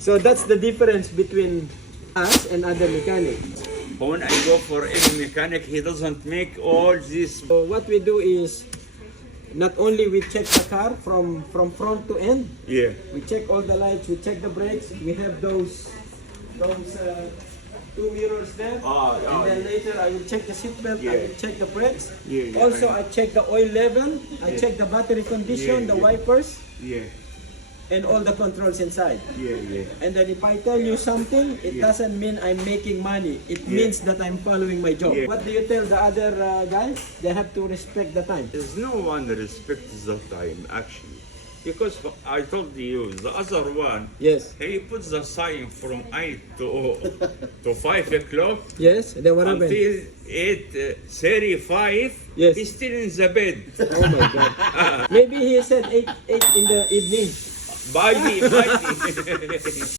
So that's the difference between us and other mechanics. When I go for any mechanic, he doesn't make all this. So what we do is, not only we check the car from front to end, Yeah. we check all the lights, we check the brakes, we have those two mirrors there. And then later I will check the seatbelt, I will check the brakes. Yeah, yeah, Also I check the oil level, I check the battery condition, Yeah, the yeah. wipers, Yeah, and all the controls inside. yeah, yeah. And then if I tell you something, it doesn't mean I'm making money. It means that I'm following my job. Yeah. What do you tell the other guys? They have to respect the time. There's no one respects the time actually, because I told you the other one. Yes. He puts the sign from 8 to 5 o'clock Yes. And then what happened? until 8:35. Yes. He's still in the bed. Oh my God. Maybe he said 8 in the evening. Bye.